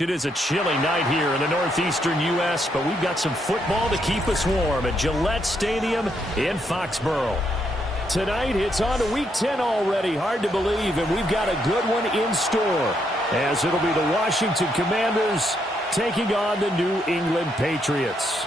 It is a chilly night here in the northeastern U.S., but we've got some football to keep us warm at Gillette Stadium in Foxborough. Tonight, it's on to Week 10 already. Hard to believe, and we've got a good one in store, as it'll be the Washington Commanders taking on the New England Patriots.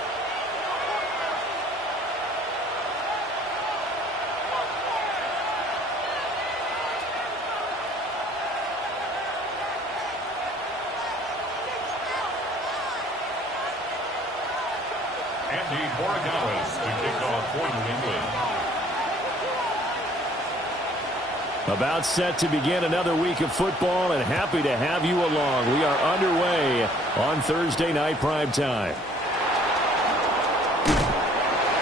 About set to begin another week of football, and happy to have you along. We are underway on Thursday night prime time.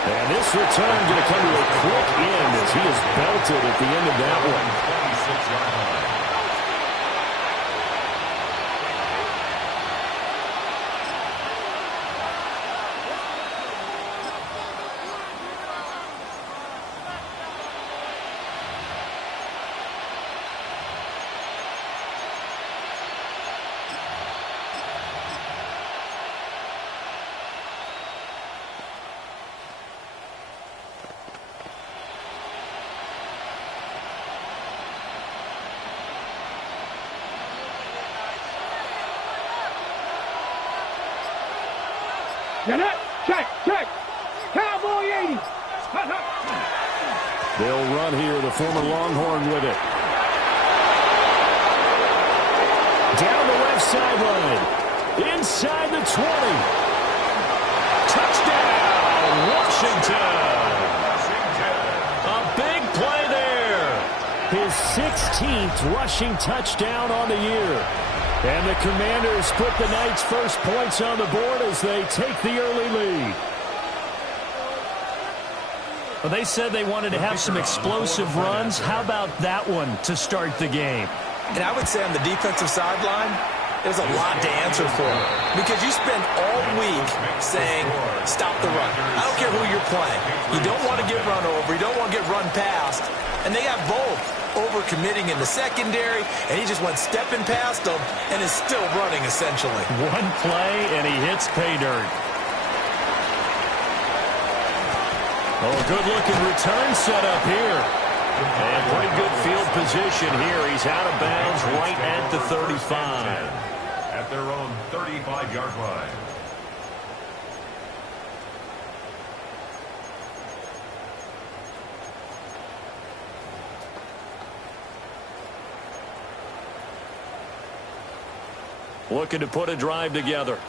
And this return going to come to a quick end as he is belted at the end of that one. 26-yard line. Check, check. Cowboy 80. They'll run here, the former Longhorn with it. Down the left sideline. Inside the 20. Touchdown, Washington. A big play there. His 16th rushing touchdown on the year. And the Commanders put the Knights' first points on the board as they take the early lead. Well, they said they wanted to have some explosive runs. How about that one to start the game? And I would say on the defensive sideline, there's a lot to answer for. Because you spend all week saying, stop the run. I don't care who you're playing. You don't want to get run over. You don't want to get run past. And they got both. Over-committing in the secondary, and he just went stepping past them and is still running, essentially. One play, and he hits pay dirt. Oh, good-looking return set up here. And pretty good field position here. He's out of bounds right at the 35. At their own 35-yard line. Looking to put a drive together.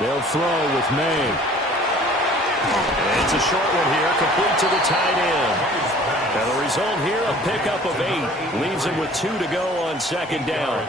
They'll throw with May. And it's a short one here, complete to the tight end. And the result here, a pickup of 8. Leaves him with 2 to go on second down.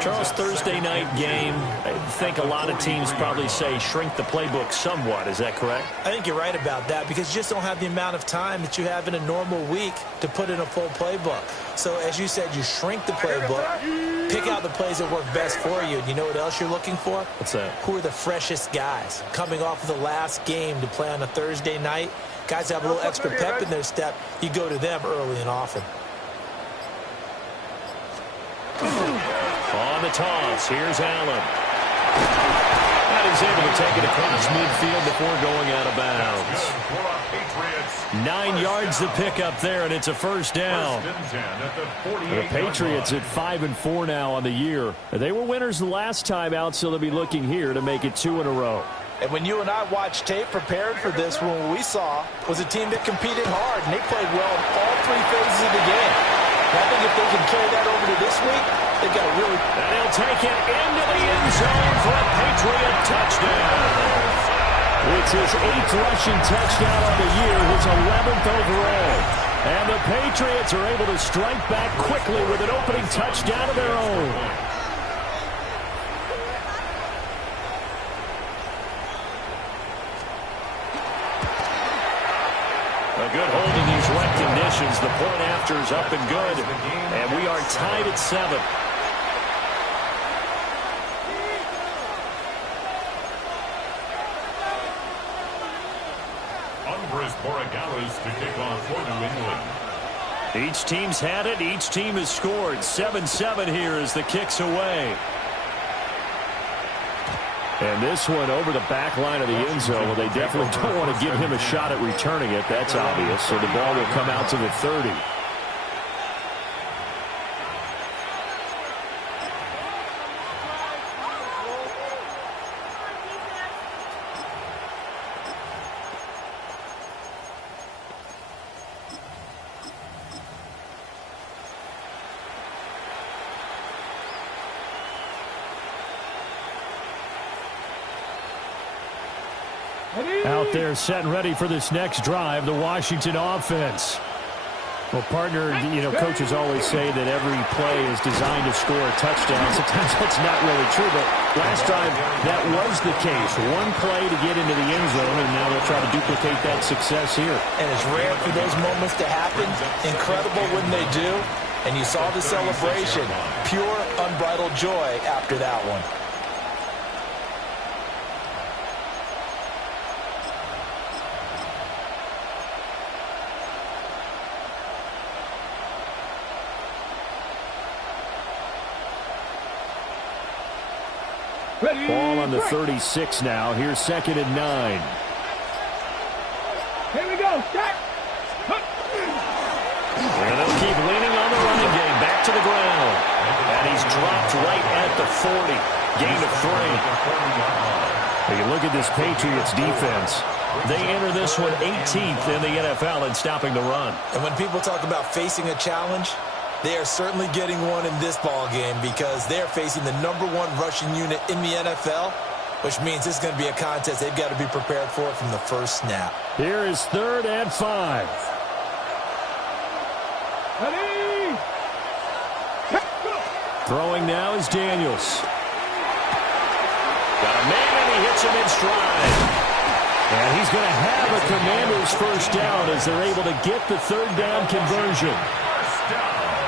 Charles, Thursday night game, I think a lot of teams probably say shrink the playbook somewhat. Is that correct? I think you're right about that because you just don't have the amount of time that you have in a normal week to put in a full playbook. So as you said, you shrink the playbook, pick out the plays that work best for you. And you know what else you're looking for? What's that? Who are the freshest guys coming off of the last game to play on a Thursday night? Guys have a little extra pep in their step. You go to them early and often. toss. Here's Allen. And he's able to take it across midfield before going out of bounds. 9 yards to pick up there, and it's a first down. The Patriots at 5-4 now on the year. They were winners the last time out, so they'll be looking here to make it 2 in a row. And when you and I watched tape prepared for this one, what we saw was a team that competed hard, and they played well in all 3 phases of the game. And I think if they can carry that over to this week, they've got a really... And he'll take it into the end zone for a Patriot touchdown. It's his 8th rushing touchdown on the year, his 11th overall. And the Patriots are able to strike back quickly with an opening touchdown of their own. A good hold in these wet conditions. The point after is up and good. And we are tied at 7. To kick off for New England. Each team's had it. Each team has scored. 7-7 here as the kick's away. And this one over the back line of the end zone. Well, they definitely don't want to give him a shot at returning it. That's obvious. So the ball will come out to the 30. Out there set and ready for this next drive, the Washington offense. Well, partner, coaches always say that every play is designed to score a touchdown. Sometimes that's not really true, but last drive, that was the case. One play to get into the end zone, and now they'll try to duplicate that success here. And it's rare for those moments to happen. Incredible when they do. And you saw the celebration. Pure, unbridled joy after that one. Ball on the 36 now. Here's 2nd and 9. Here we go. Start. And they'll keep leaning on the running game. Back to the ground. And he's dropped right at the 40. Gain of 3. You look at this Patriots defense. They enter this one 18th in the NFL in stopping the run. And when people talk about facing a challenge, they are certainly getting one in this ball game because they're facing the #1 rushing unit in the NFL, which means this is going to be a contest they've got to be prepared for from the first snap. Here is 3rd and 5. Ready? Throwing now is Daniels. Got a man, and he hits him in stride. And he's going to have a Commander's first down as they're able to get the 3rd down conversion.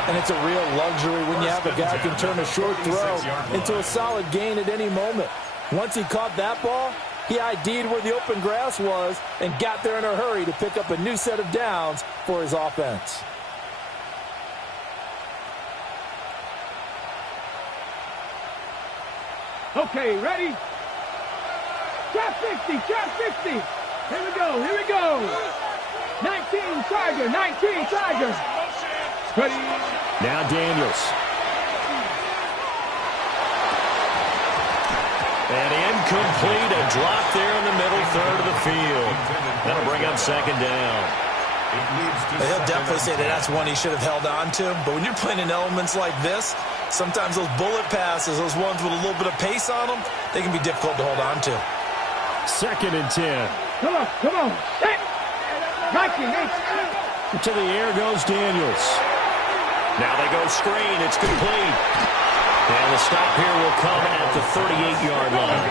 And it's a real luxury when you have a guy who can turn a short throw into a solid gain at any moment. Once he caught that ball, he ID'd where the open grass was and got there in a hurry to pick up a new set of downs for his offense. Okay, ready? Trap 60, trap 60. Here we go, here we go. 19 Tiger, 19 Tiger. Ready? Now Daniels. And incomplete, a drop there in the middle third of the field. That'll bring up 2nd down. He'll definitely say that that's one he should have held on to. But when you're playing in elements like this, sometimes those bullet passes, those ones with a little bit of pace on them, they can be difficult to hold on to. 2nd and 10. Come on, come on. Hey. 19. To the air goes Daniels. Now they go screen. It's complete. And the stop here will come at the 38-yard line.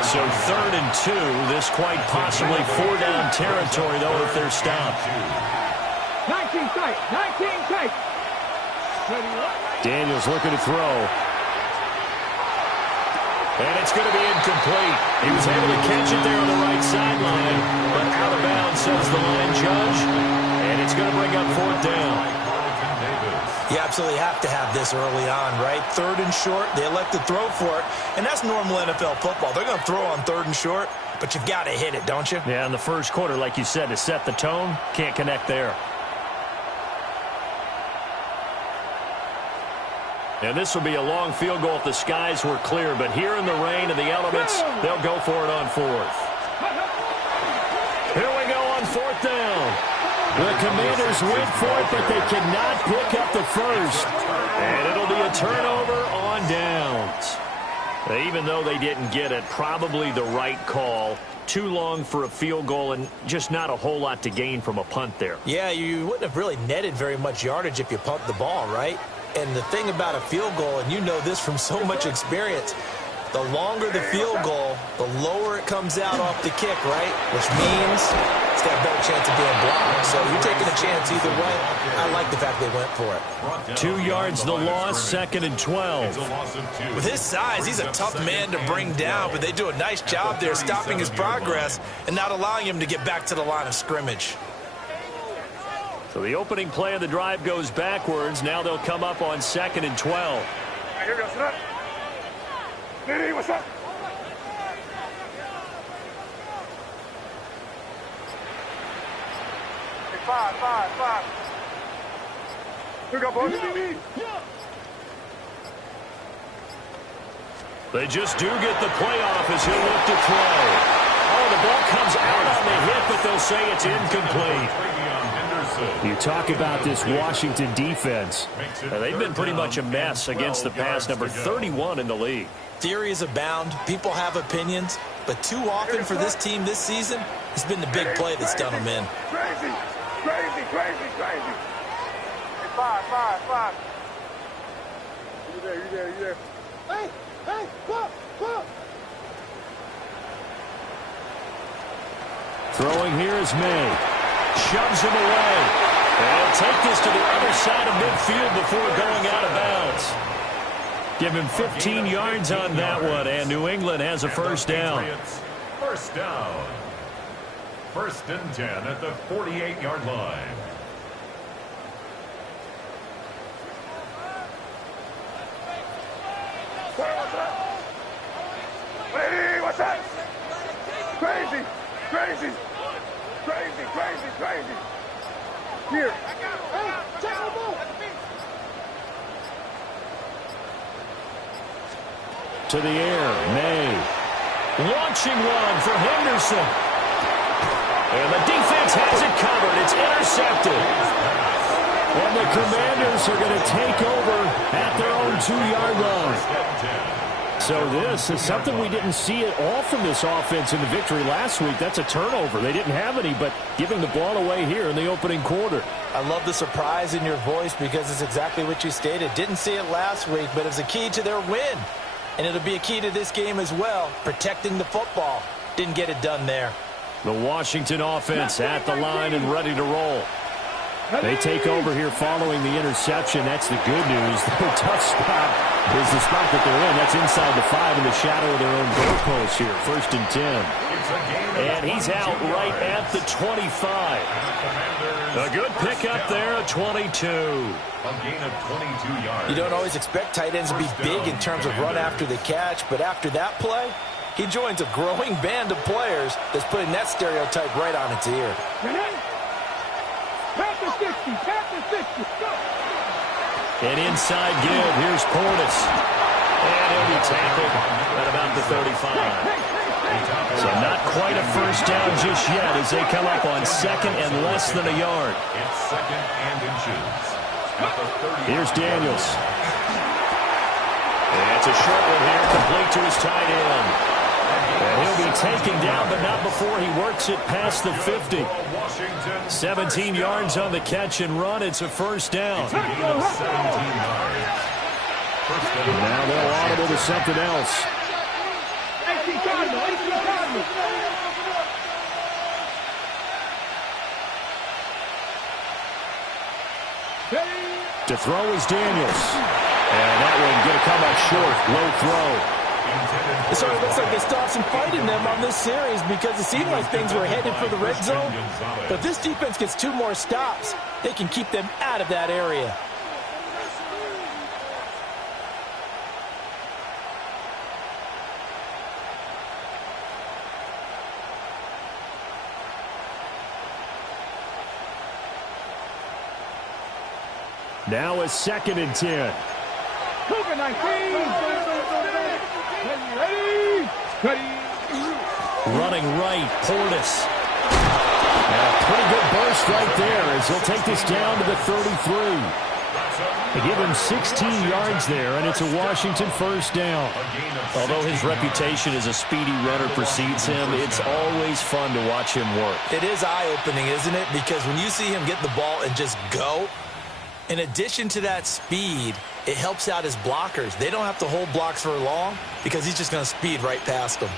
So 3rd and 2. This quite possibly 4-down territory, though, if they're stopped. 19 tight. 19 tight. Daniels looking to throw. And it's going to be incomplete. He was able to catch it there on the right sideline, but out of bounds, says the line judge. And it's going to bring up 4th down. You absolutely have to have this early on, right? 3rd and short, they elect to throw for it, and that's normal NFL football. They're going to throw on 3rd and short, but you've got to hit it, don't you? Yeah, in the first quarter, like you said, to set the tone, can't connect there. And this will be a long field goal if the skies were clear, but here in the rain and the elements, they'll go for it on 4th. Here we go on 4th down. The Commanders went for it, but they cannot pick up the first. And it'll be a turnover on downs. Even though they didn't get it, probably the right call. Too long for a field goal and just not a whole lot to gain from a punt there. Yeah, you wouldn't have really netted very much yardage if you pumped the ball, right? And the thing about a field goal, and you know this from so much experience, the longer the field goal, the lower it comes out off the kick, right? Which means it's got a better chance of being blocked. So you're taking a chance either way. I like the fact they went for it. 2 yards the loss, 2nd and 12. With his size, he's a tough man to bring down, but they do a nice job there stopping his progress and not allowing him to get back to the line of scrimmage. So the opening play of the drive goes backwards. Now they'll come up on 2nd and 12. Here we go, sit up. Diddy, what's up? Hey, five. Here we go, boys. They just do get the playoff as he'll look to throw. Oh, the ball comes out on the hit, but they'll say it's incomplete. You talk about this Washington defense. They've been pretty much a mess against the pass, number 31 in the league. Theories abound. People have opinions. But too often for this team this season, it's been the big play that's done them in. Crazy. Hey, five. You there. Hey, pop. Throwing here is May. Shoves him away. And take this to the other side of midfield before going out of bounds. Give him 15 yards on that one, and New England has a first down. First down. 1st and 10 at the 48-yard line. Hey, what's that? Crazy. Here. Hey, check the ball. To the air, May. Launching one for Henderson. And the defense has it covered. It's intercepted. And the Commanders are going to take over at their own 2-yard line. So this is something we didn't see at all from this offense in the victory last week. That's a turnover. They didn't have any, but giving the ball away here in the opening quarter. I love the surprise in your voice because it's exactly what you stated. Didn't see it last week, but it's a key to their win. And it'll be a key to this game as well, protecting the football. Didn't get it done there. The Washington offense at the line and ready to roll. They take over here following the interception. That's the good news. Their tough spot is the spot that they're in. That's inside the 5 in the shadow of their own goalpost here. 1st and 10. And he's out right at the 25. A good pickup there at 22. A gain of 22 yards. You don't always expect tight ends to be big in terms of run after the catch, but after that play, he joins a growing band of players that's putting that stereotype right on its ear. Go. An inside give. Here's Portis. And he'll be tackled at about the 35. So not quite a first down just yet as they come up on 2nd and less than a yard. It's 2nd and inches. At the 30. Here's Daniels. And it's a short one here, complete to his tight end. And he'll be taken down, but not before he works it past the 50. 17 yards on the catch and run. It's a first down. Now they'll audible to something else. To throw is Daniels. And that one going to come up short. Low throw. So it looks like they stopped some fight in them on this series because it seemed like things were headed for the red zone. But if this defense gets 2 more stops, they can keep them out of that area. Now a 2nd and 10. Cougar 19. Ready. Running right, Portis. And a pretty good burst right there as he'll take this down to the 33. They give him 16 yards there, and it's a Washington first down. Although his reputation as a speedy runner precedes him, it's always fun to watch him work. It is eye-opening, isn't it? Because when you see him get the ball and just go, in addition to that speed, it helps out his blockers. They don't have to hold blocks for long because he's just going to speed right past them.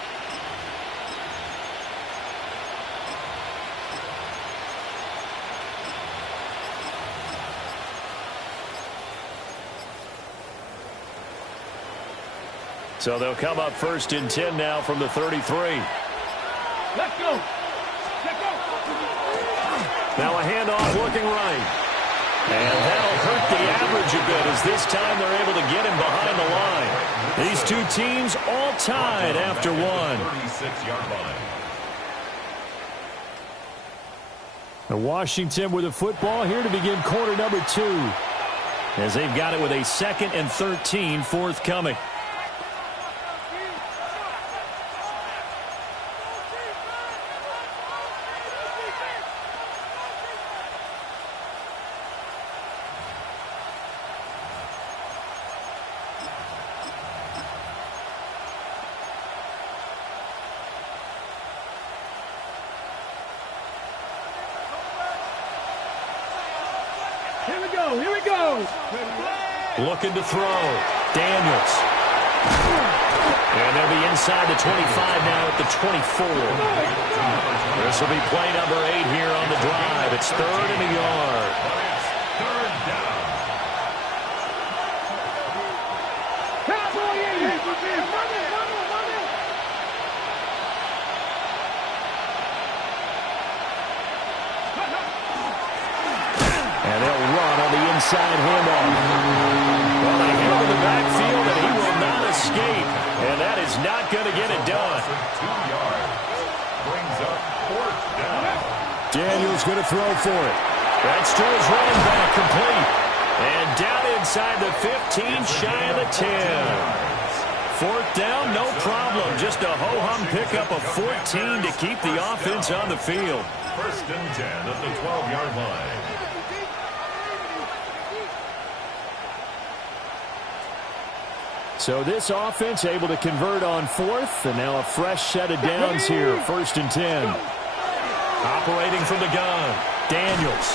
So they'll come up 1st and 10 now from the 33. Let's go. Now a handoff looking right. And that'll hurt the average a bit as this time they're able to get him behind the line. These two teams all tied after one. 36-yard line. The Washington with the football here to begin quarter number 2. As they've got it with a 2nd and 13 forthcoming. Here we go. Looking to throw. Daniels. And they'll be inside the 25 now at the 24. This will be play number 8 here on the drive. It's 3rd and a yard. Third down. And they'll run on the inside handoff. Well, they hit him in the backfield, and he will not escape. And that is not going to get it done. 2 yards. Brings up 4th down. Daniels going to throw for it. That's to his running back, complete. And down inside the 15, shy of the 10. 4th down, no problem. Just a ho-hum pickup of 14 to keep the offense on the field. 1st and 10 at the 12-yard line. So this offense able to convert on 4th, and now a fresh set of downs here. 1st and 10. Operating from the gun. Daniels.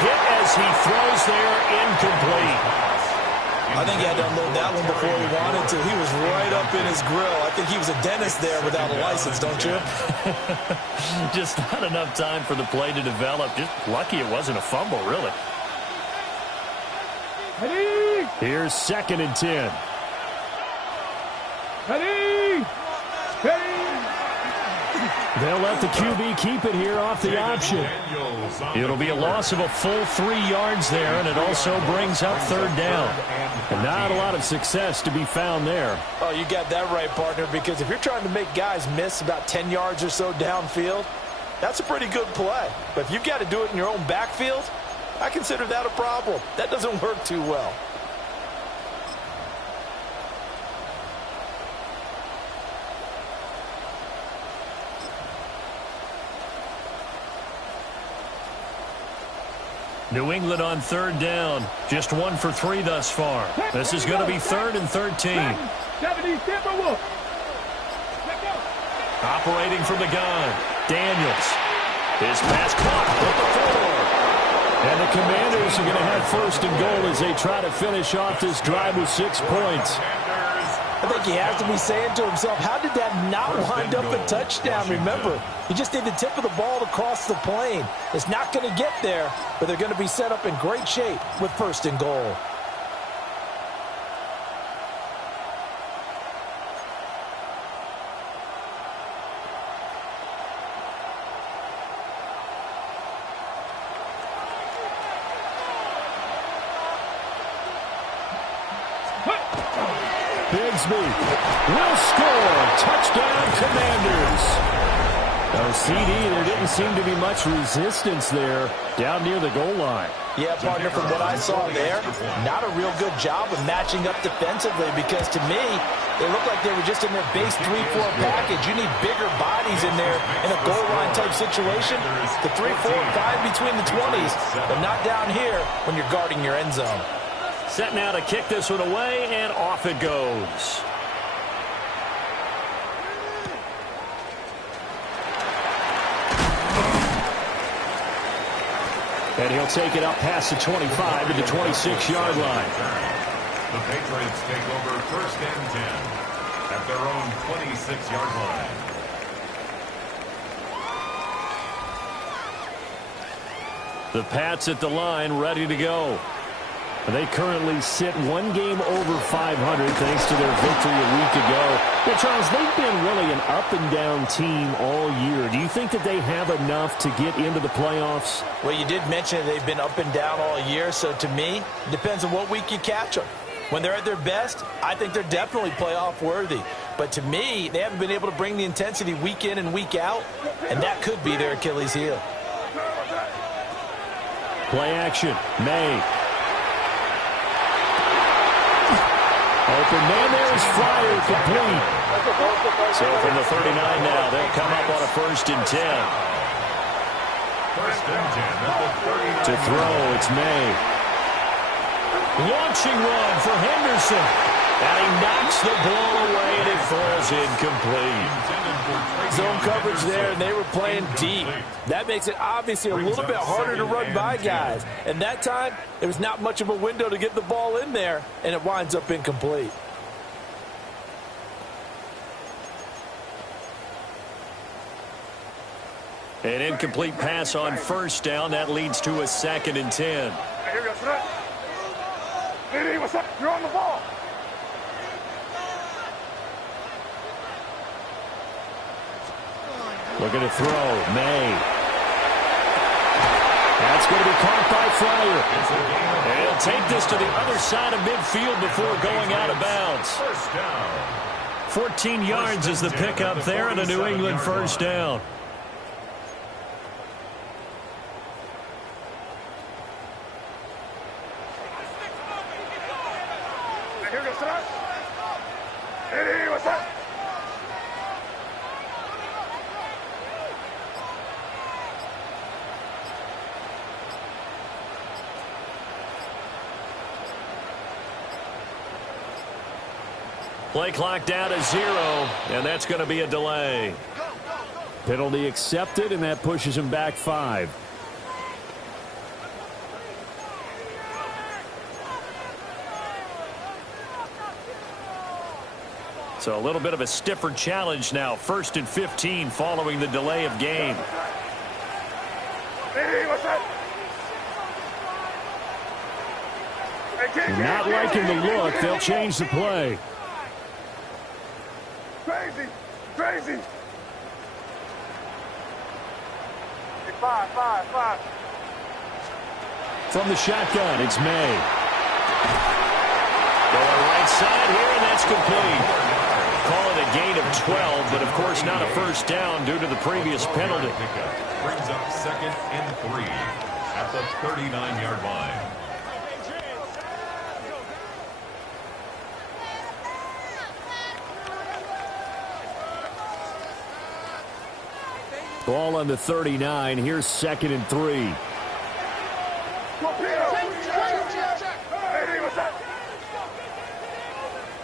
Hit as he throws there, incomplete. I think he had to unload that one before he wanted to. He was right up in his grill. I think he was a dentist there without a license, don't you? Just not enough time for the play to develop. Just lucky it wasn't a fumble, really. Ready? Here's 2nd and 10. Ready? They'll let the QB keep it here off the option. It'll be a loss of a full 3 yards there, and it also brings up 3rd down. And not a lot of success to be found there. Oh, you got that right, partner, because if you're trying to make guys miss about 10 yards or so downfield, that's a pretty good play. But if you've got to do it in your own backfield, I consider that a problem. That doesn't work too well. New England on 3rd down. Just 1 for 3 thus far. This is going to be 3rd and 13. 70 Timberwolves. Operating from the gun. Daniels. His pass caught at the 4. And the Commanders are going to have 1st and goal as they try to finish off this drive with 6 points. I think he has to be saying to himself, how did that not wind up a touchdown? Remember, he just need the tip of the ball to cross the plane. It's not going to get there, but they're going to be set up in great shape with 1st and goal. Will score. Touchdown, Commanders. CD, there didn't seem to be much resistance there down near the goal line. Yeah, partner, from what I saw there, not a real good job of matching up defensively because to me, they look like they were just in their base 3-4 package. You need bigger bodies in there in a goal line type situation. The 3-4, 5 between the 20s, but not down here when you're guarding your end zone. Set now to kick this one away, and off it goes. And he'll take it up past the 25 to the 26-yard line. The Patriots take over 1st and 10 at their own 26-yard line. The Pats at the line, ready to go. They currently sit one game over 500 thanks to their victory a week ago. But Charles, they've been really an up-and-down team all year. Do you think that they have enough to get into the playoffs? Well, you did mention they've been up and down all year, so to me, it depends on what week you catch them. When they're at their best, I think they're definitely playoff worthy. But to me, they haven't been able to bring the intensity week in and week out, and that could be their Achilles heel. Play action. May. Open man there is Flyer complete. So from the 39 now, they'll come up on a 1st and 10. 1st and 10 at the 39. To throw, it's May. Launching run for Henderson. And he knocks the ball away, and it falls incomplete. Zone coverage there, and they were playing deep. That makes it obviously a little bit harder to run by guys. And that time, there was not much of a window to get the ball in there, and it winds up incomplete. An incomplete pass on 1st down. That leads to a 2nd and 10. Hey, what's up? You're on the ball. Looking to throw. May. That's going to be caught by Flyer. And he'll take this to the other side of midfield before going out of bounds. 14 yards is the pickup there, and a New England 1st down. Hey, what's up? Play clock down to 0, and that's going to be a delay. Penalty accepted, and that pushes him back 5. So a little bit of a stiffer challenge now. 1st and 15 following the delay of game. Hey, what's up? Not liking the look. They'll change the play. Crazy, crazy. Hey, 5. From the shotgun, it's May. Going right side here, and that's complete. Call it a gain of 12, but of course not a 1st down due to the previous penalty. Brings up 2nd and 3 at the 39-yard line. Ball on the 39. Here's 2nd and 3. Hey, what's up?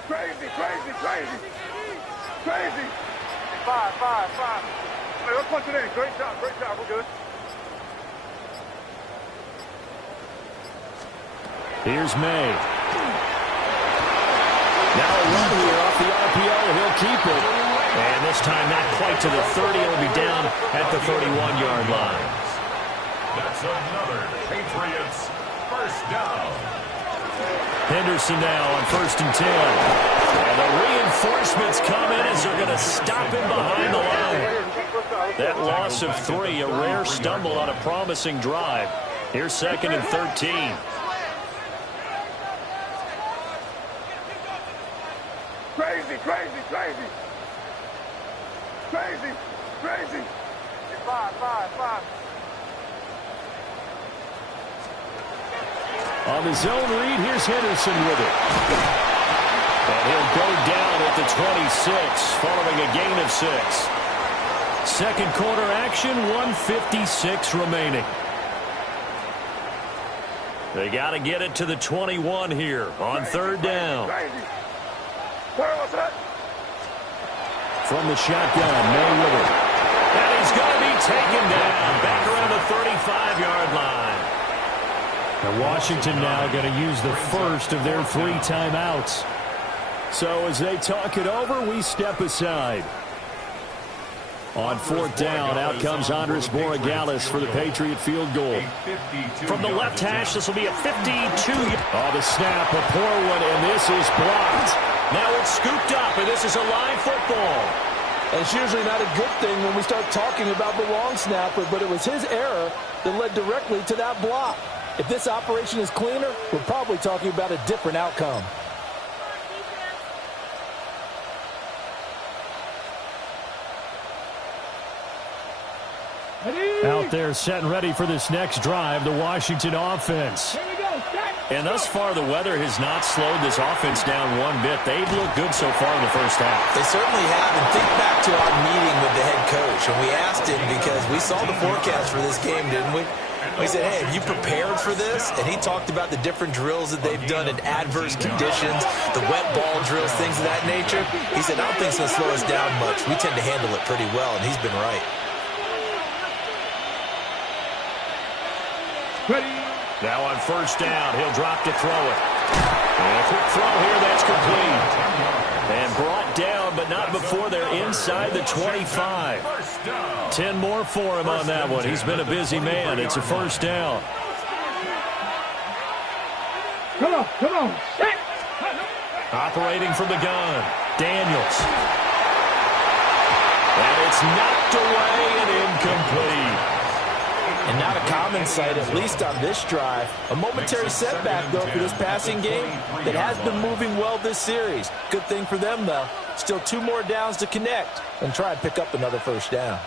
Crazy. 5. Hey, let's punch it in. Great job. We're good. Here's May. Now a run here off the RPO. He'll keep it. And this time not quite to the 30. It'll be down at the 31-yard line. That's another Patriots 1st down. Henderson now on 1st and 10. And the reinforcements come in as they're going to stop him behind the line. That loss of 3, a rare stumble on a promising drive. Here's 2nd and 13. Crazy. 5. On the zone read, here's Henderson with it. And he'll go down at the 26, following a gain of 6. Second quarter action, 1:56 remaining. They got to get it to the 21 here on third down. From the shotgun, May with it. And he's going to be taken down back around the 35-yard line. And Washington now going to use the first of their 3 timeouts. So as they talk it over, we step aside. On fourth down, out comes Andres Borregales for the Patriot field goal. From the left hash, this will be a 52. Oh, the snap, a poor one, and this is blocked. Now it's scooped up, and this is a live football. And it's usually not a good thing when we start talking about the long snapper, but it was his error that led directly to that block. If this operation is cleaner, we're probably talking about a different outcome. Out there set and ready for this next drive, the Washington offense. And thus far, the weather has not slowed this offense down one bit. They've looked good so far in the first half. They certainly have. And think back to our meeting with the head coach. And we asked him because we saw the forecast for this game, didn't we? We said, hey, have you prepared for this? And he talked about the different drills that they've done in adverse conditions, the wet ball drills, things of that nature. He said, I don't think it's going to slow us down much. We tend to handle it pretty well, and he's been right. Now on first down, he'll drop to throw it. And a quick throw here, that's complete. And brought down, but not before they're inside the 25. 10 more for him on that one. He's been a busy man. It's a first down. Come on. Operating from the gun, Daniels. And it's knocked away and incomplete. And not a common sight, at least on this drive. A momentary setback, though, for this passing game that has been moving well this series. Good thing for them, though. Still 2 more downs to connect and try and pick up another first down.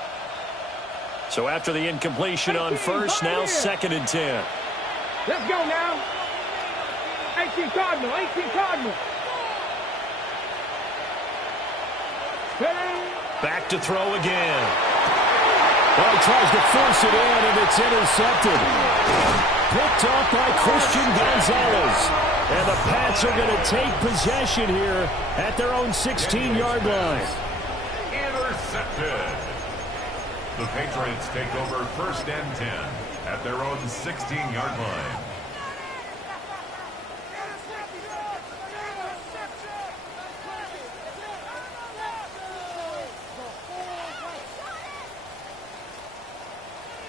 So after the incompletion on first, now 2nd and 10. Let's go now. 18 Cardinal. Back to throw again. Well, he tries to force it in, and it's intercepted. Picked off by Christian Gonzalez. And the Pats are going to take possession here at their own 16-yard line. Intercepted. The Patriots take over first and 10 at their own 16-yard line.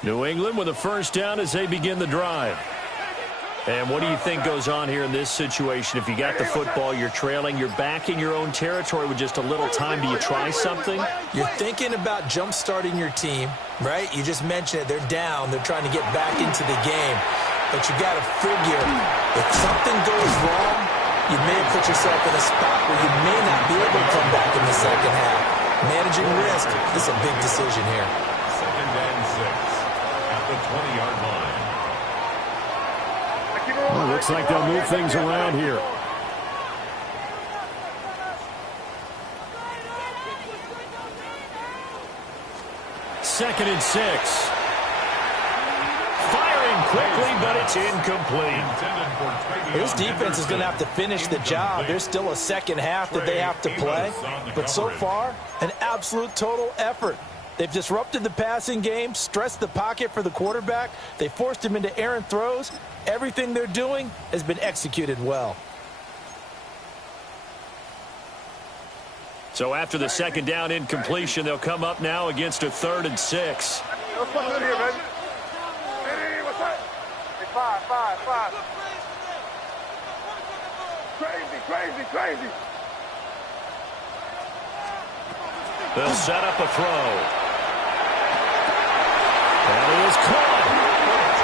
New England with a first down as they begin the drive. And what do you think goes on here in this situation? If you got the football, you're trailing, you're back in your own territory with just a little time. Do you try something? You're thinking about jump-starting your team, right? You just mentioned it. They're down. They're trying to get back into the game. But you got to figure, if something goes wrong, you may have put yourself in a spot where you may not be able to come back in the second half. Managing risk, this is a big decision here. 2nd and 6 at the 20-yard line. Well, looks like they'll move things around here. Second and 6. Firing quickly, but it's incomplete. This defense is going to have to finish the job. There's still a second half that they have to play. But so far, an absolute total effort. They've disrupted the passing game, stressed the pocket for the quarterback. They forced him into errant throws. Everything they're doing has been executed well. So after the second down incompletion, they'll come up now against a 3rd and 6. What's up here, baby? Hey, what's up? Hey, five. Crazy. They'll set up a throw. And he is caught.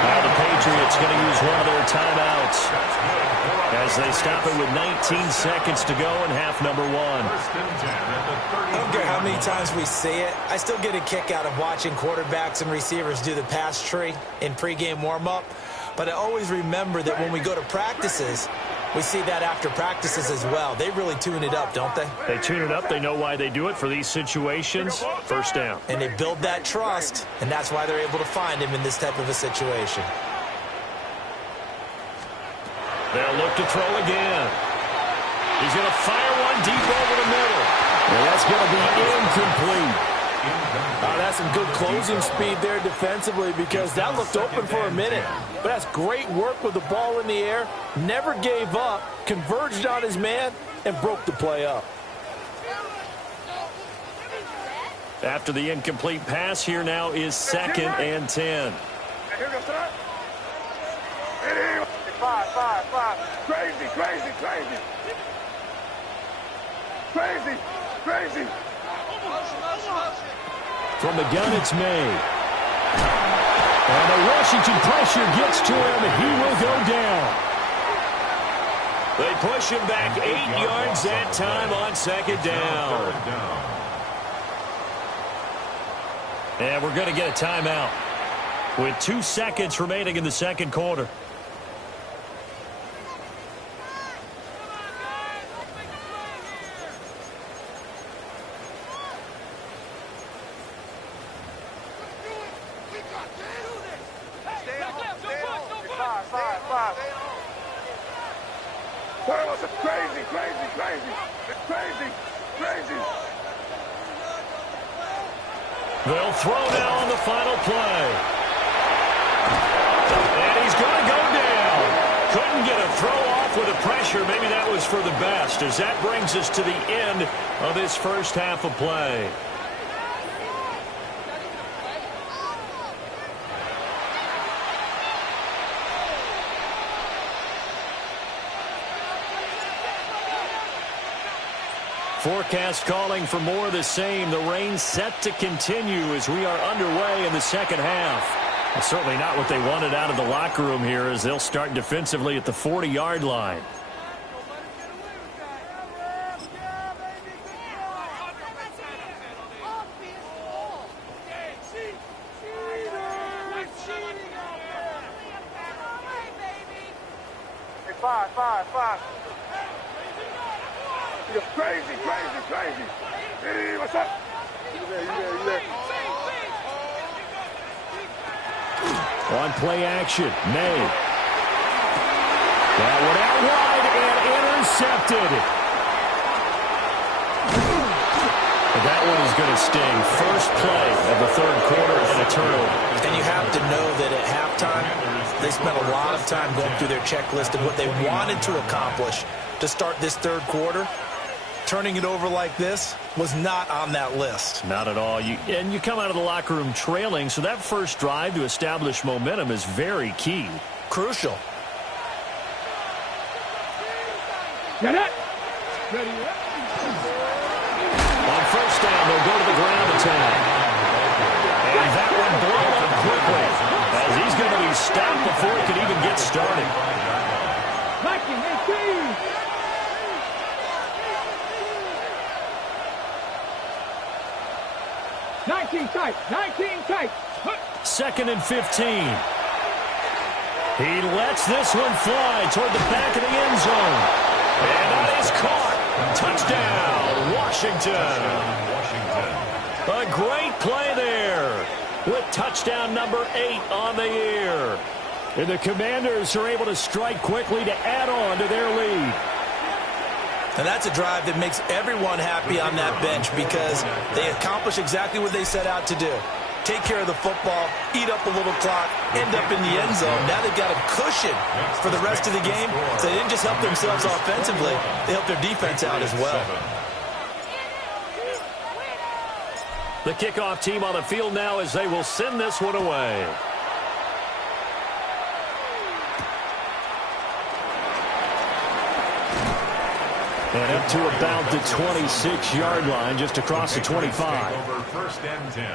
Now the Patriots going to use one of their timeouts as they stop it with 19 seconds to go in half number 1. I don't care how many times we see it. I still get a kick out of watching quarterbacks and receivers do the pass tree in pregame warm-up. But I always remember that when we go to practices, we see that after practices as well. They really tune it up, don't they? They tune it up. They know why they do it for these situations. First down. And they build that trust, and that's why they're able to find him in this type of a situation. They'll look to throw again. He's going to fire one deep over the middle. And that's going to be incomplete. That's some good closing speed there defensively because that looked open for a minute. But that's great work with the ball in the air. Never gave up, converged on his man, and broke the play up. After the incomplete pass, here now is 2nd and 10. Here goes that. 5. Crazy. From the gun, it's May. And the Washington pressure gets to him, and he will go down. They push him back 8 yards that time on 2nd down. And we're going to get a timeout with 2 seconds remaining in the second quarter. They'll throw now on the final play. And he's going to go down. Couldn't get a throw off with the pressure. Maybe that was for the best, as that brings us to the end of this first half of play. Forecast calling for more of the same. The rain set to continue as we are underway in the second half. Well, certainly not what they wanted out of the locker room here, as they'll start defensively at the 40-yard line. Five. Crazy. Hey, what's up? You there. On play action, May. That one out wide and intercepted. That one is going to sting. First play of the third quarter and a turnover. And you have to know that at halftime, they spent a lot of time going through their checklist of what they wanted to accomplish to start this third quarter. Turning it over like this was not on that list. Not at all. You come out of the locker room trailing, so that first drive to establish momentum is very key. Crucial. Get it. Ready. On first down, they'll go to the ground attack. And that one blown up quickly, as he's going to be stopped before he can even get started. Viking 18. Nineteen tight. 2nd and 15. He lets this one fly toward the back of the end zone. And that is caught. Touchdown, Washington. A great play there with touchdown number 8 on the year. And the Commanders are able to strike quickly to add on to their lead. And that's a drive that makes everyone happy on that bench because they accomplish exactly what they set out to do. Take care of the football, eat up a little clock, end up in the end zone. Now they've got a cushion for the rest of the game. So they didn't just help themselves offensively, they helped their defense out as well. The kickoff team on the field now as they will send this one away. And up to about the 26-yard line, just across the 25. Over 1st and 10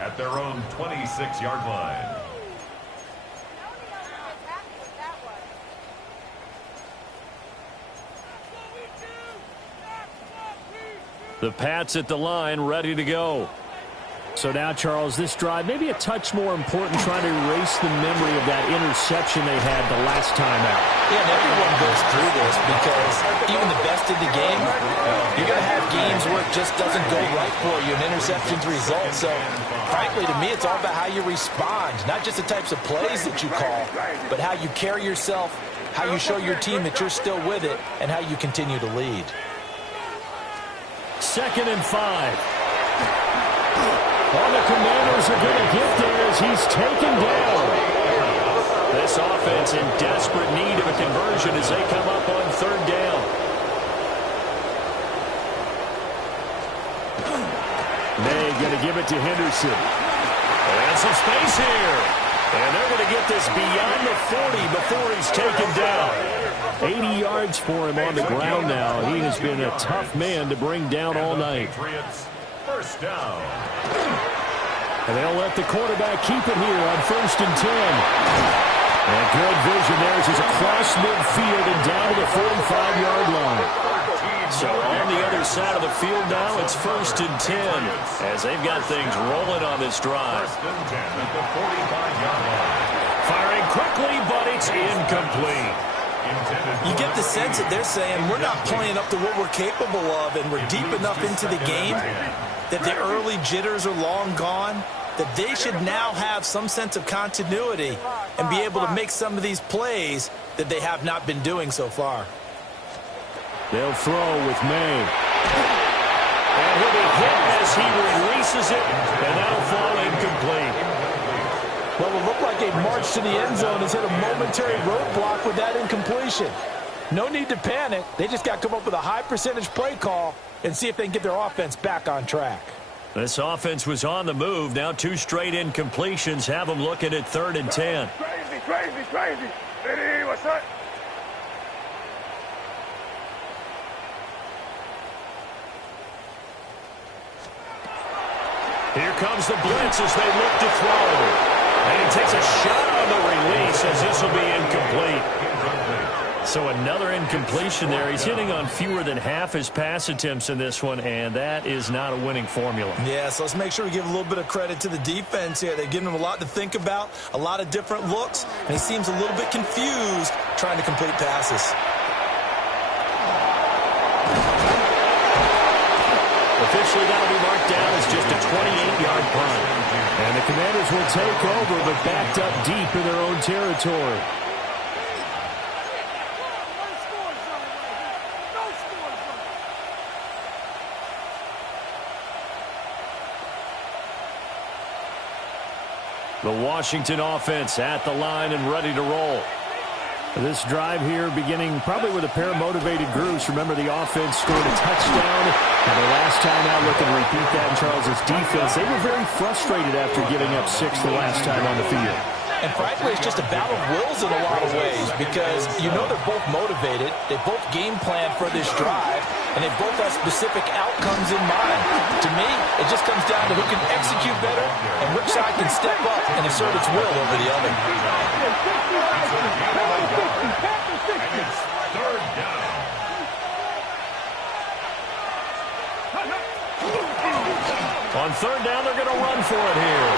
at their own 26-yard line. The Pats at the line, ready to go. So now, Charles, this drive maybe a touch more important, trying to erase the memory of that interception they had the last time out. Yeah, and everyone goes through this because even the best in the game, you're going to have games where it just doesn't go right for you, and interceptions result. So, frankly, to me, it's all about how you respond, not just the types of plays that you call, but how you carry yourself, how you show your team that you're still with it, and how you continue to lead. 2nd and 5. All the Commanders are going to get there as he's taken down. This offense in desperate need of a conversion as they come up on 3rd down. May going to give it to Henderson. And some space here. And they're going to get this beyond the 40 before he's taken down. 80 yards for him on the ground now. He has been a tough man to bring down all night. First down. And they'll let the quarterback keep it here on 1st and 10. And good vision there as he's across midfield and down to the 45-yard line. So on the other side of the field now, it's 1st and 10 as they've got things rolling on this drive. 1st and 10 at the 45-yard line. Firing quickly, but it's incomplete. You get the sense that they're saying we're not playing up to what we're capable of, and we're deep enough into the game that the early jitters are long gone, that they should now have some sense of continuity and be able to make some of these plays that they have not been doing so far. They'll throw with May. And he'll be hit as he releases it, and that'll fall incomplete. Well, it looked like a march to the end zone has hit a momentary roadblock with that incompletion. No need to panic. They just got to come up with a high percentage play call and see if they can get their offense back on track. This offense was on the move. Now 2 straight incompletions have them looking at 3rd and 10. Crazy. Ready, what's up? Here comes the blitz as they look to throw. And he takes a shot on the release as this will be incomplete. So another incompletion there. He's hitting on fewer than half his pass attempts in this one, and that is not a winning formula. Yeah, so let's make sure we give a little bit of credit to the defense here. They're giving him a lot to think about, a lot of different looks, and he seems a little bit confused trying to complete passes. Officially, that'll be marked down as just a 28-yard punt. And the Commanders will take over, but backed up deep in their own territory. The Washington offense at the line and ready to roll. This drive here beginning probably with a pair of motivated groups. Remember, the offense scored a touchdown. And the last time out, look and repeat that in Charles's defense. They were very frustrated after giving up 6 the last time on the field. And frankly, it's just a battle of wills in a lot of ways because you know they're both motivated. They both game plan for this drive, and they both have specific outcomes in mind. To me, it just comes down to who can execute better and which side can step up and assert its will over the other. On 3rd down, they're going to run for it here.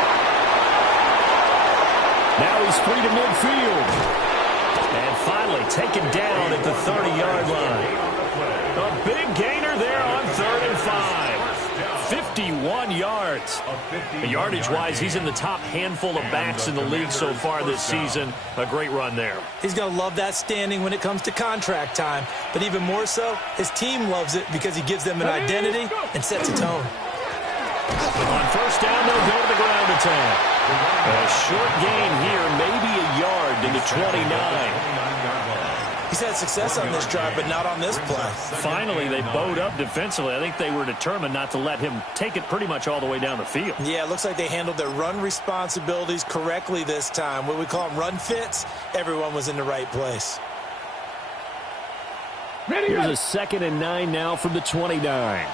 Now he's free to midfield. And finally taken down at the 30-yard line. A big gainer there on 3rd and 5. 51 yards. Yardage-wise, he's in the top handful of backs in the league so far this season. A great run there. He's going to love that standing when it comes to contract time. But even more so, his team loves it because he gives them an identity and sets a tone. On 1st down, they'll go to the ground attack. A short gain here, maybe a yard to the 29. He's had success on this drive, but not on this play. Finally, they bowed up defensively. I think they were determined not to let him take it pretty much all the way down the field. Yeah, it looks like they handled their run responsibilities correctly this time. What we call them run fits, everyone was in the right place. Here's a 2nd and 9 now from the 29.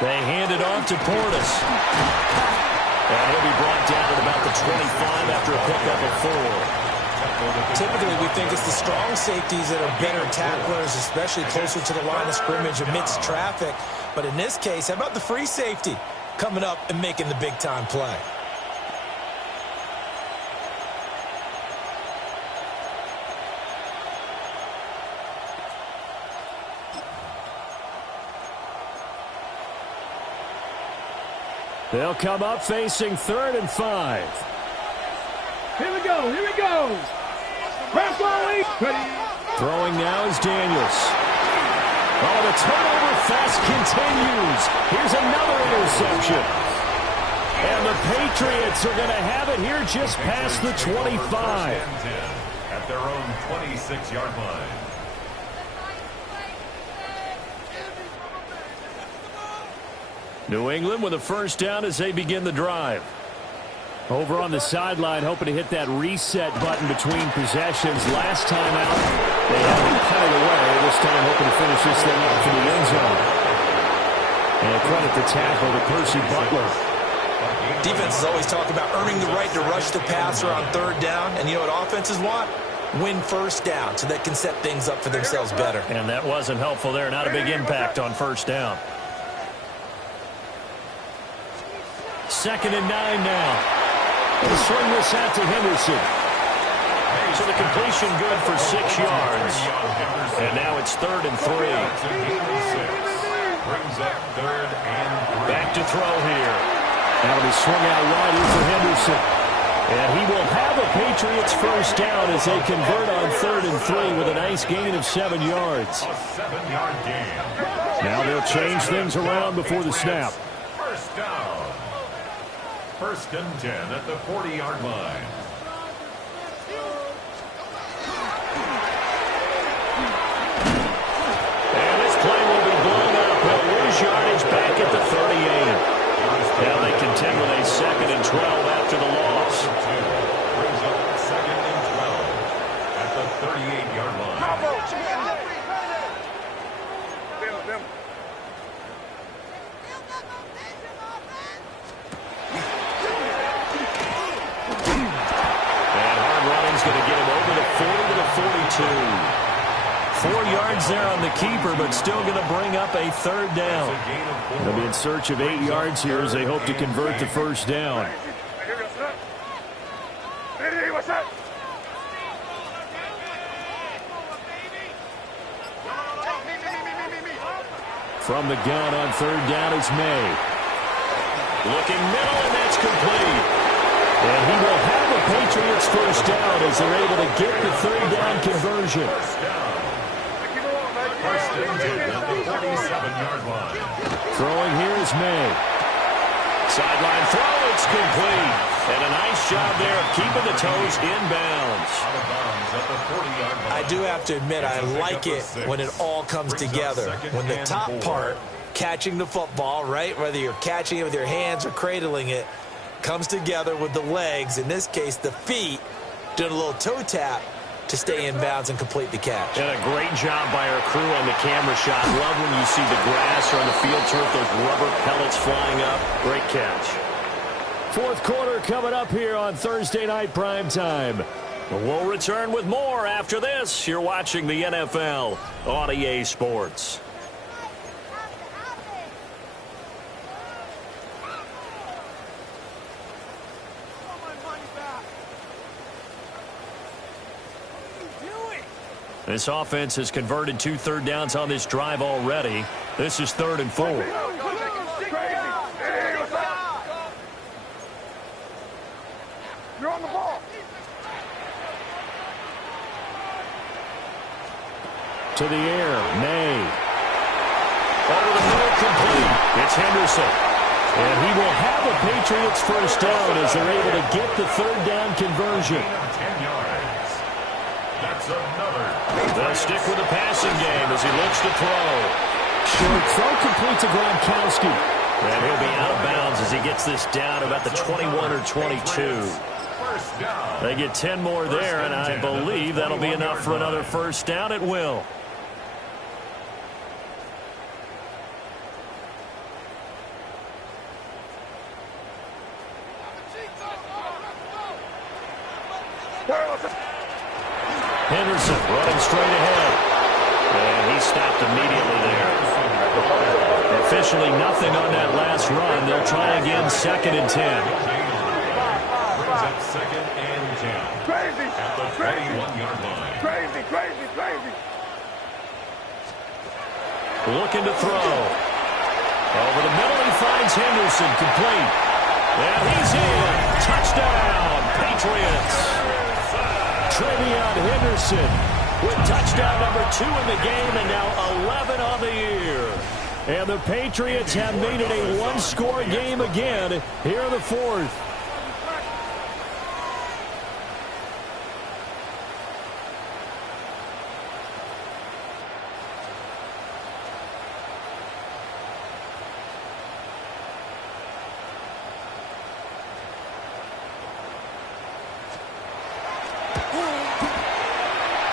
They hand it off to Portis. And he'll be brought down at about the 25 after a pickup of 4. Typically, we think it's the strong safeties that are better tacklers, especially closer to the line of scrimmage amidst traffic. But in this case, how about the free safety coming up and making the big-time play? They'll come up facing 3rd and 5. Here we go, here we go. Press only. Throwing now is Daniels. Oh, the turnover fest continues. Here's another interception. And the Patriots are going to have it here just past the 25. At their own 26-yard line. New England with a first down as they begin the drive. Over on the sideline, hoping to hit that reset button between possessions. Last time out, they had to cut it away. This time, hoping to finish this thing off in the end zone. And credit the tackle to Percy Butler. Defenses always talk about earning the right to rush the passer on 3rd down. And you know what offenses want? Win first down so they can set things up for themselves better. And that wasn't helpful there. Not a big impact on first down. 2nd and 9 now. He'll swing this out to Henderson. So the completion good for 6 yards. And now it's 3rd and 3. Brings up 3rd and 3. Back to throw here. That'll be swung out wide here for Henderson. And he will have a Patriots first down as they convert on 3rd and 3 with a nice gain of 7 yards. A 7-yard gain. Now they'll change things around before the snap. First down. 1st and 10 at the 40-yard line. And this play will be blown up. They'll lose yardage back at the 38. Now they contend with a 2nd and 12 after the loss. Brings up 2nd and 12 at the 38-yard line. Going to get him over the 40 to the 42. 4 yards there on the keeper, but still going to bring up a 3rd down. They'll be in search of 8 yards here as they hope to convert the first down. From the gun on 3rd down is May. Looking middle, and that's complete. And he will have a Patriots first down as they're able to get the 3rd down conversion. First and 10 at the 47-yard line. Throwing here is May. Sideline throw, it's complete. And a nice job there of keeping the toes inbounds. Out of bounds at the 40-yard line. I do have to admit, I like it when it all comes together. When the top part, catching the football, right, whether you're catching it with your hands or cradling it, comes together with the legs, in this case the feet, doing a little toe tap to stay in bounds and complete the catch. And a great job by our crew on the camera shot. Love when you see the grass or on the field turf, those rubber pellets flying up. Great catch. 4th quarter coming up here on Thursday Night Primetime. We'll return with more after this. You're watching the NFL on EA Sports. This offense has converted 2 3rd downs on this drive already. This is 3rd and 4. You're on the ball. To the air, May. Over the middle, complete. It's Henderson. And he will have a Patriots first down as they're able to get the 3rd down conversion. 10 yards. That's another. They'll stick with the passing game as he looks to throw. Short throw complete to Gronkowski. And he'll be out of bounds as he gets this down about the 21 or 22. They get 10 more there, and I believe that'll be enough for another first down. It will. Henderson running straight ahead. And he stopped immediately there. Officially nothing on that last run. They'll try again, 2nd and 10. Brings up 2nd and 10. Crazy. At the 21-yard line. Crazy, crazy, crazy. Looking to throw. Over the middle, he finds Henderson, complete. And he's in. Touchdown, Patriots. Trevion Henderson with touchdown number 2 in the game, and now 11 on the year. And the Patriots have made it a one-score game again here in the 4th.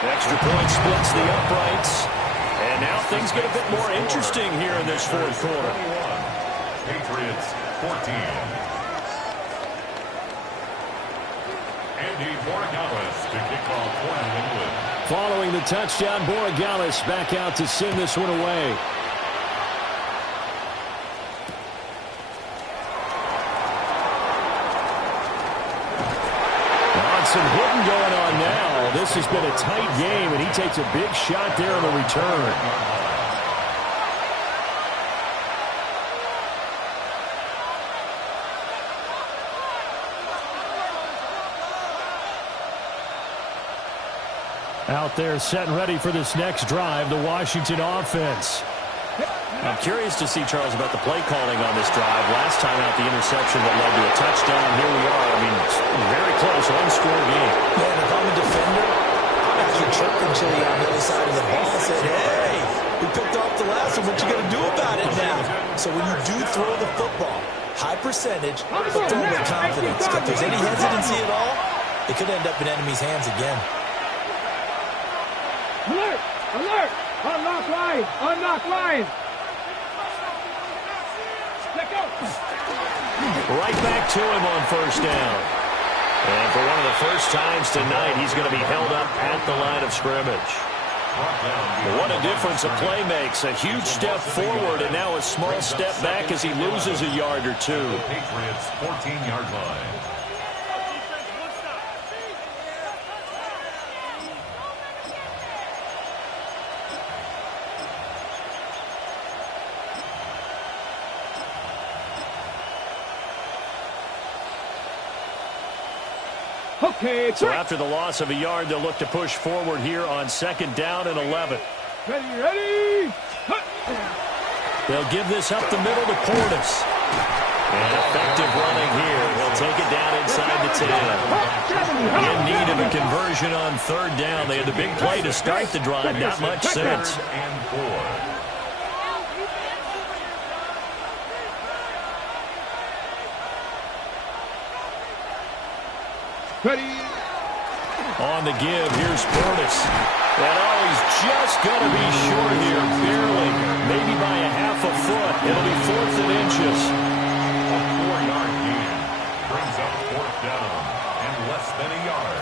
Extra point splits the uprights. And now things get a bit more interesting here in this 4th quarter. Patriots 14. Andy Borregales to kick off for New England. Following the touchdown, Borregales back out to send this one away. Some hitting going on now. This has been a tight game, and he takes a big shot there on the return. Out there set and ready for this next drive, the Washington offense. I'm curious to see, Charles, about the play calling on this drive. Last time out, the interception that led to a touchdown. Here we are. I mean, it's very close, one-score game. Man, if I'm a defender, I'm actually chirping Chili on the other side of the ball and said, hey, we picked off the last one. What you going to do about it now? So when you do throw the football, high percentage, but throw with confidence. If there's any hesitancy at all, it could end up in enemy's hands again. Alert! Alert! Unlock line! Unlock line! Right back to him on 1st down. And for one of the first times tonight, he's going to be held up at the line of scrimmage. What a difference a play makes. A huge step forward and now a small step back as he loses a yard or two. Patriots 14-yard line. Okay, so after the loss of a yard, they'll look to push forward here on 2nd down and 11. Ready, ready. They'll give this up the middle to Portis. And effective running here. He'll take it down inside the 10. In need of a conversion on 3rd down. They had the big play to start the drive. Not much since. 3rd and 4. Ready. On the give, here's Portis. And he's just going to be short here, barely. Maybe by a half a foot. It'll be 4th and inches. A 4-yard gain brings up 4th down and less than a yard.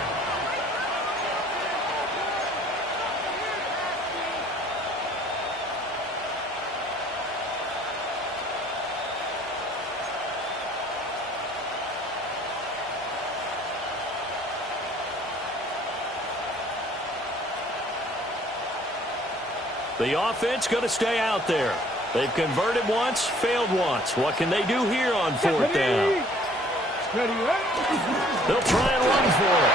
The offense going to stay out there. They've converted once, failed once. What can they do here on 4th down? They'll try and run for it.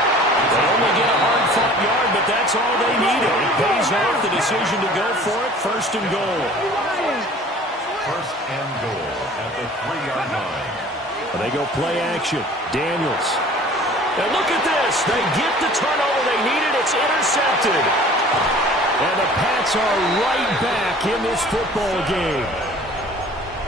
They only get a hard-fought yard, but that's all they needed. It pays off the decision to go for it. 1st and goal. 1st and goal at the 3-yard line. And they go play action. Daniels. And look at this. They get the turnover they needed. It's intercepted. And the Pats are right back in this football game.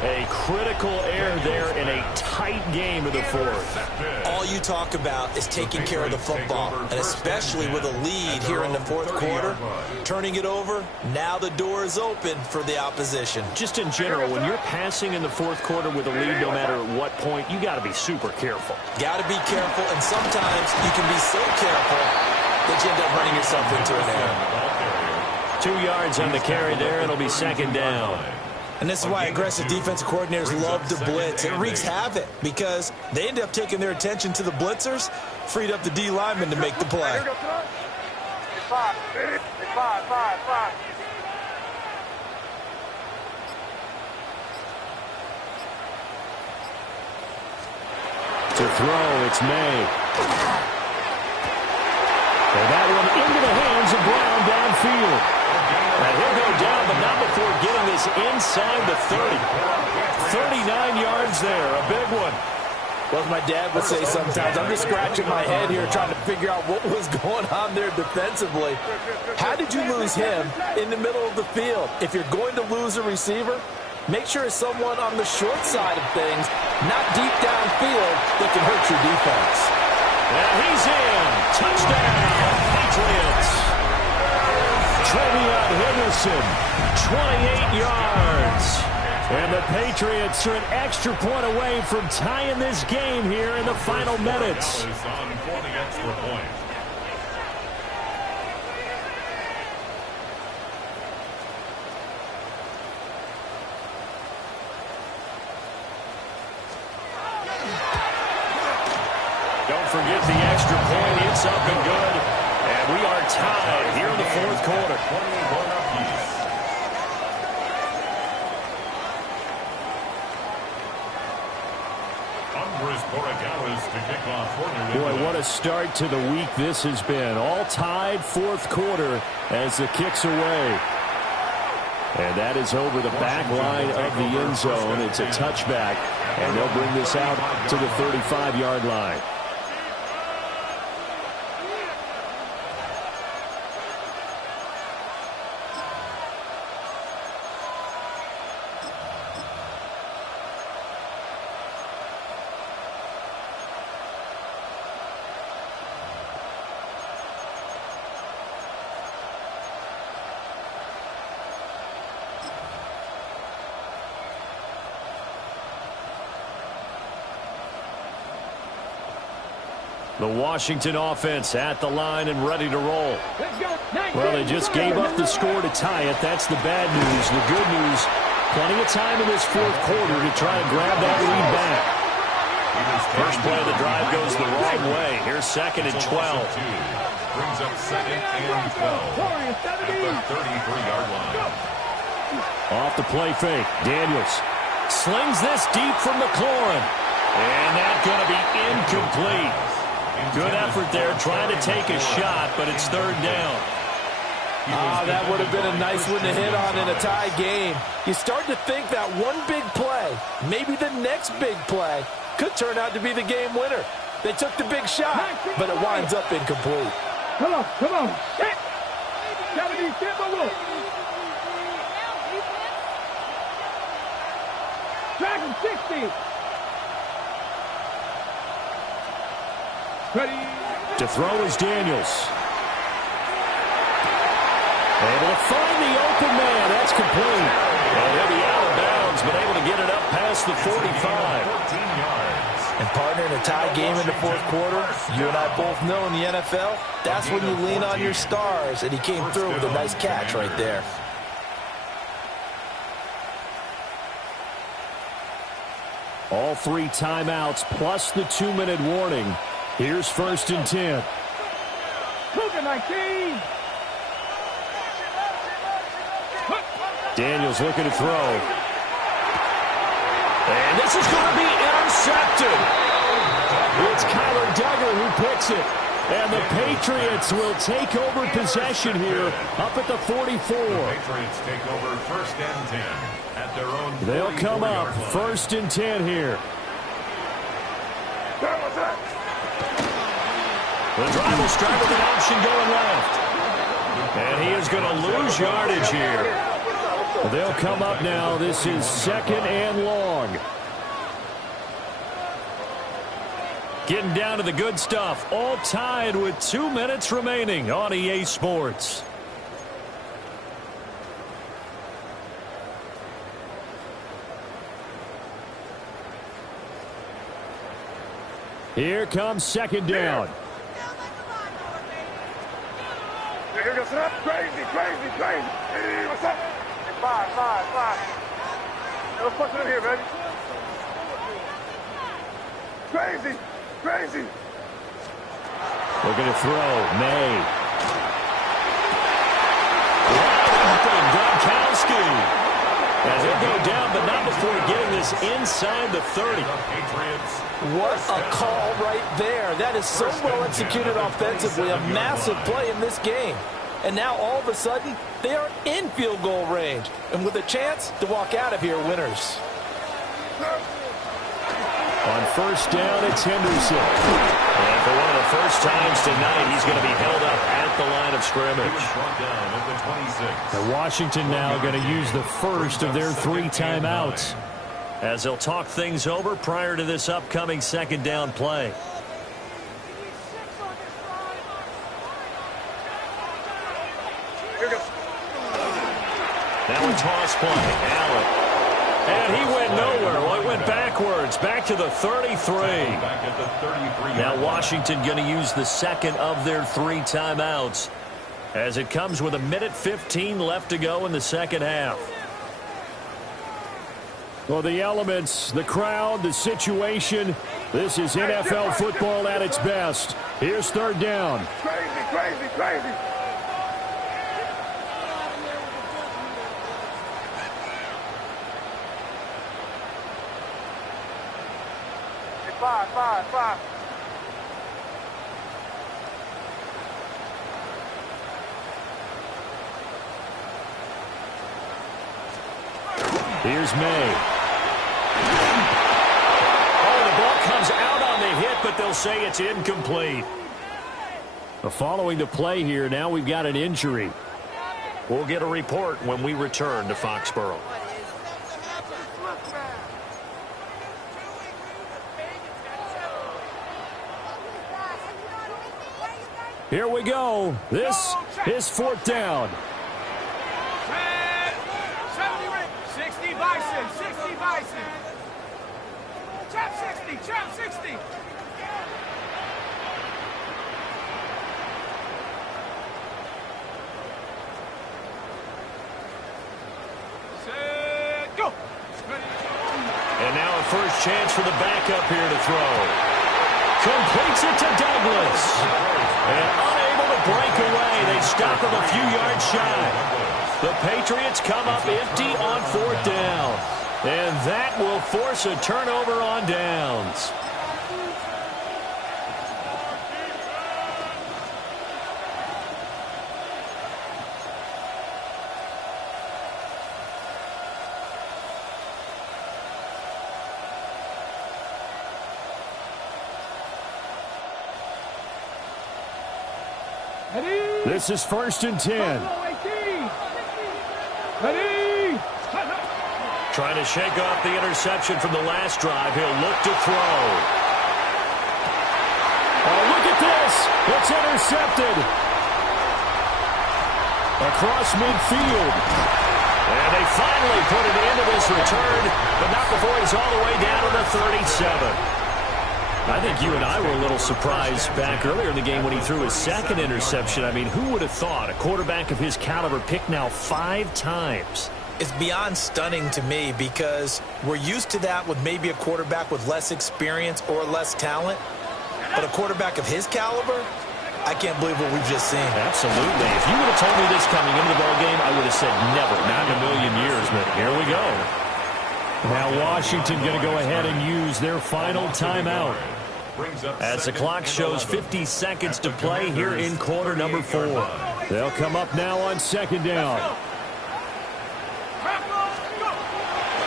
A critical error there in a tight game of the 4th. All you talk about is taking care of the football, and especially with a lead here in the 4th quarter. Turning it over, now the door is open for the opposition. Just in general, when you're passing in the 4th quarter with a lead, no matter at what point, you got to be super careful. Got to be careful, and sometimes you can be so careful that you end up running yourself into an error. 2 yards on the carry there. It'll be second down. And this is why aggressive defensive coordinators love to blitz. It wreaks havoc because they end up taking their attention to the blitzers, freed up the D lineman to make the play. Five. To throw, it's May. And that one into the hands of Brown downfield. Now he'll go down, but not before getting this inside the 30. 39 yards there, a big one. Well, as my dad would say sometimes, I'm just scratching my head here trying to figure out what was going on there defensively. How did you lose him in the middle of the field? If you're going to lose a receiver, make sure it's someone on the short side of things, not deep downfield, that can hurt your defense. And he's in. Touchdown, Patriots. Trevion Henderson, 28 yards. And the Patriots are an extra point away from tying this game here in the final minutes. On for the extra point. Don't forget the extra point. It's up and good. And we are tied here in the fourth quarter. 21 apiece. Boy, what a start to the week this has been. All tied fourth quarter as the kick's away. And that is over the back line of the end zone. It's a touchback, and they'll bring this out to the 35-yard line. The Washington offense at the line and ready to roll. Well, they just gave up the score to tie it. That's the bad news. The good news, plenty of time in this fourth quarter to try and grab that lead back. First play of the drive goes the wrong way. Here's second and 12. Brings up second and 12 at the 33-yard line. Off the play fake. Daniels slings this deep from McLaurin. And that's going to be incomplete. Good effort there, trying to take a shot, but it's third down. That would have been a nice one to hit on in a tie game. You start to think that one big play, maybe the next big play, could turn out to be the game winner. They took the big shot, but it winds up incomplete. Come on. Hit. Gotta be simple. Dragon 60. Ready. To throw is Daniels. Able to find the open man. That's complete. And he'll be out of bounds, but able to get it up past the 45. 14 yards. And partner, in a tie game in the fourth quarter, you and I both know in the NFL, that's when you lean on your stars, and he came through with a nice catch right there. All three timeouts plus the 2-minute warning. Here's first and 10. Cougar 19. Daniels looking to throw. And this is going to be intercepted. It's Kyler Duggar who picks it. And the Patriots will take over possession here up at the 44. The Patriots take over first and 10 at their own. They'll come up first and 10 here. The drive will start with an option going left. And he is going to lose yardage here. They'll come up now. This is second and long. Getting down to the good stuff. All tied with 2 minutes remaining on EA Sports. Here comes second down. what's up? Crazy. Hey, what's up? Hey, five. Hey, let's push it in here, baby. Crazy. Looking to throw. May. Wide open. Gronkowski. As they go down, but not before getting this inside the 30. What a call right there. That is so well executed offensively. A massive play in this game. And now all of a sudden, they are in field goal range. And with a chance to walk out of here winners. On first down, it's Henderson. And for one of the first times tonight, he's going to be held up at the line of scrimmage. And Washington now going to use the first of their 3 timeouts as they'll talk things over prior to this upcoming second down play. Now a toss play. Allen. And he went nowhere. Well, he went backwards. Back to the 33. Now Washington going to use the second of their 3 timeouts as it comes with 1:15 left to go in the second half. Well, the elements, the crowd, the situation, this is NFL football at its best. Here's third down. Crazy. Five. Here's May. Oh, the ball comes out on the hit, but they'll say it's incomplete. Following the play here, now we've got an injury. We'll get a report when we return to Foxborough. Here we go. This is fourth down. 60 Bison. Chop 60. Set, go. And now a first chance for the backup here to throw. Completes it to Douglas. And unable to break away. They stop him a few yards shy. The Patriots come up empty on fourth down. And that will force a turnover on downs. This is first and 10. Trying to shake off the interception from the last drive. He'll look to throw. Oh, look at this. It's intercepted. Across midfield. And they finally put an end to this return, but not before he's all the way down to the 37. I think you and I were a little surprised back earlier in the game when he threw his second interception. I mean, who would have thought a quarterback of his caliber picked now 5 times? It's beyond stunning to me because we're used to that with maybe a quarterback with less experience or less talent. But a quarterback of his caliber, I can't believe what we've just seen. Absolutely. If you would have told me this coming into the ballgame, I would have said never, not in a million years. But here we go. Now Washington going to go ahead and use their final timeout. As the clock shows 50 seconds to play here in quarter number 4. They'll come up now on second down.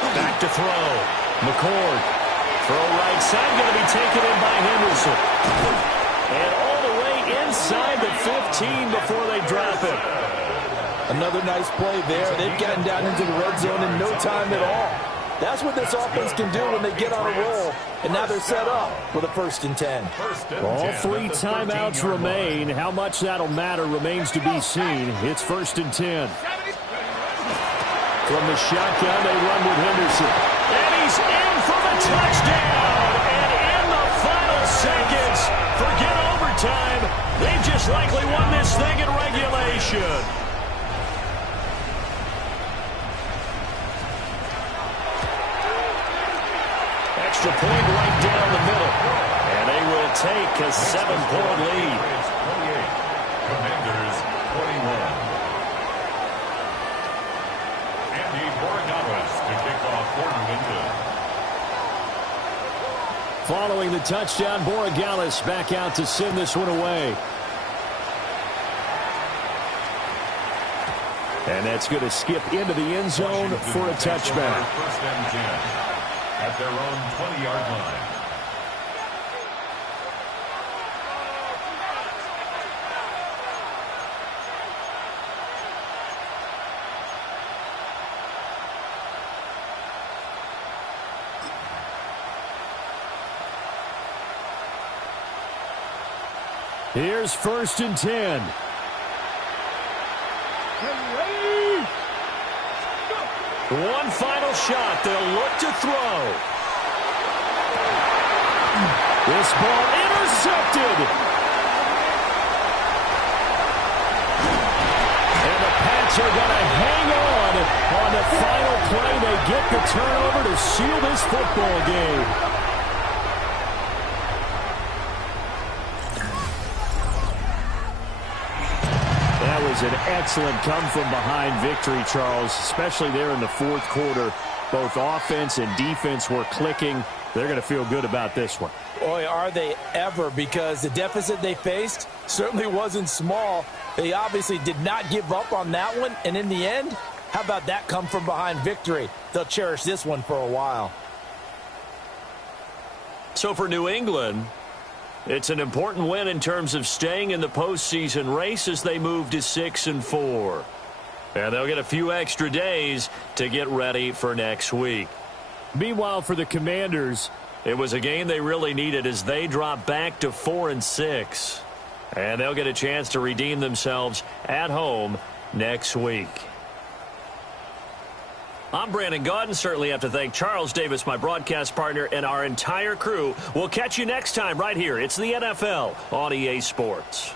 Back to throw. McCord. Throw right side, going to be taken in by Henderson. And all the way inside the 15 before they drop it. Another nice play there. They've gotten down into the red zone in no time at all. That's what this offense can do when they get on a roll. And now they're set up for the 1st and 10. All 3 timeouts remain. How much that'll matter remains to be seen. It's 1st and 10. From the shotgun, they run with Henderson. And he's in for the touchdown. And in the final seconds, forget overtime. They've just likely won this thing in regulation. Extra point right down the middle. And they will take a 7-point lead. 28. Commanders 21. Andy Borregales to kick off for New England. Following the touchdown, Borregales back out to send this one away. And that's going to skip into the end zone for a touchback. First and 10 at their own 20-yard line. Here's 1st and 10. One final shot. They'll look to throw. This ball intercepted. And the Pats are going to hang on the final play. They get the turnover to seal this football game. That was an excellent come-from-behind victory, Charles, especially there in the fourth quarter. Both offense and defense were clicking. They're going to feel good about this one. Boy, are they ever, because the deficit they faced certainly wasn't small. They obviously did not give up on that one, and in the end, how about that come-from-behind victory? They'll cherish this one for a while. So for New England, it's an important win in terms of staying in the postseason race as they move to 6-4. And they'll get a few extra days to get ready for next week. Meanwhile, for the Commanders, it was a game they really needed as they drop back to 4-6. And they'll get a chance to redeem themselves at home next week. I'm Brandon Gaudin. Certainly have to thank Charles Davis, my broadcast partner, and our entire crew. We'll catch you next time right here. It's the NFL on EA Sports.